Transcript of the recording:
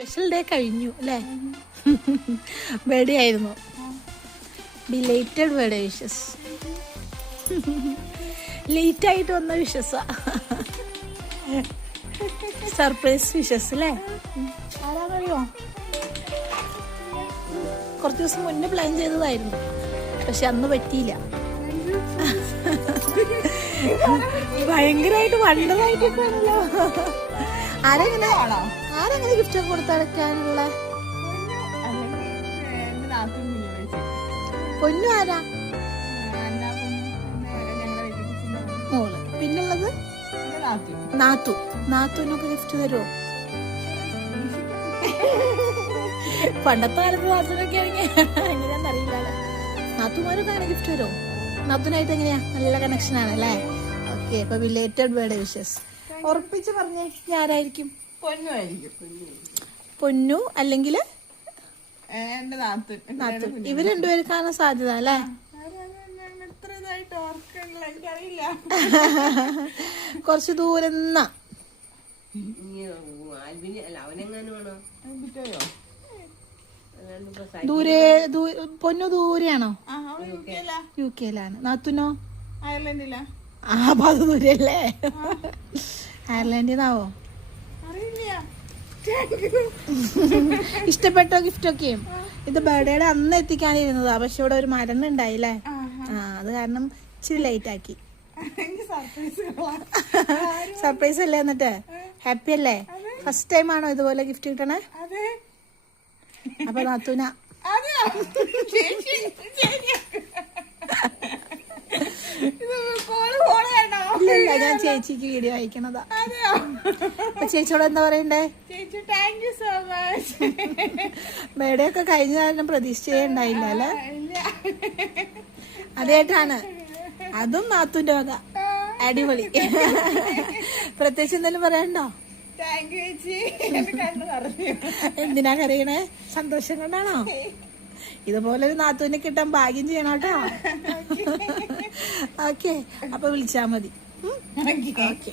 Special day കഴിഞ്ഞു അല്ലേ? Birthday ആയിരുന്നു. Belated birthday wishes. ലേറ്റ് ആയിട്ട് വന്ന വിഷസാ. സർപ്രൈസ് വിഷസ് അല്ലേ? ആരാന്നറിയോ? കുറച്ച് ദിവസം മുന്നേ പ്ലാൻ ചെയ്തതായിരുന്നു, പക്ഷെ അന്ന് പറ്റിയില്ല. ഭയങ്കരമായിട്ട് വണ്ടറായിട്ടൊക്കെയാണല്ലോ. ആരെങ്ങനെ ഗിഫ്റ്റ് ഒക്കെ കൊടുത്തടക്കാനുള്ള? പൊന്നു ആരാ? മോള്. പിന്നുള്ളത് നാത്തു. നാത്തുവിനൊക്കെ ഗിഫ്റ്റ് തരുമോ? പണ്ടത്തെ കാലത്ത് നാത്തുവിനൊക്കെ ആണെങ്കിൽ എങ്ങനെയാന്ന് അറിയില്ലല്ലോ. നാത്തുമാരൊക്കെ അങ്ങനെ ഗിഫ്റ്റ് തരുമോ? നാത്തുനായിട്ട് എങ്ങനെയാ? നല്ല കണക്ഷൻ ആണ് അല്ലേ? ഓക്കെ. അപ്പൊ ബിലേറ്റഡ് ബർത്ത്ഡേ വിഷസ്. ഉറപ്പിച്ച് പറഞ്ഞേ ആരായിരിക്കും? പൊന്നു അല്ലെങ്കിൽ നാത്തു. ഇവര് രണ്ടുപേർക്കാണ് സാധ്യത അല്ലേ? കുറച്ച് ദൂരം ദൂരെ. പൊന്നു ദൂരെയാണോ? യു കെയിലാണ്. നാത്തുനോ? അയർലൻഡിലാ. അപ്പൊ അത് ദൂരല്ലേ? അയർലൻഡിന്നാവോ? ഇഷ്ടപ്പെട്ടോ ഗിഫ്റ്റൊക്കെയും? ഇത് ബർത്ത്ഡേയുടെ അന്ന് എത്തിക്കാനിരുന്നതാ, പക്ഷെ ഇവിടെ ഒരു മരണം ഉണ്ടായില്ലേ? അത് കാരണം ഇച്ചിരി ലേറ്റ് ആക്കി. സർപ്രൈസ് അല്ലേ? എന്നിട്ട് ഹാപ്പി അല്ലേ? ഫസ്റ്റ് ടൈം ആണോ ഇതുപോലെ ഗിഫ്റ്റ് കിട്ടണേ? അപ്പൊ നാത്തൂന ഇല്ല, ഞാൻ ചേച്ചിക്ക് വീഡിയോ അയക്കണതാ. അപ്പൊ ചേച്ചിയോട് എന്താ പറയണ്ടേ? ബർത്ത്ഡേ ഒക്കെ കഴിഞ്ഞ കാരണം പ്രതീക്ഷിച്ചേ ഉണ്ടായില്ല അല്ലേ? അതേട്ടാണ്, അതും നാത്തൂന്റെ വക. അടിപൊളി. പ്രത്യേകിച്ച് എന്തെങ്കിലും പറയണ്ടോ? എന്തിനാ കരയണേ? സന്തോഷം കൊണ്ടാണോ? ഇതുപോലെ ഒരു നാത്തൂനെ കിട്ടാൻ ഭാഗ്യം ചെയ്യണം കേട്ടോ. ഓക്കെ. അപ്പൊ വിളിച്ചാ മതി. ഓക്കെ.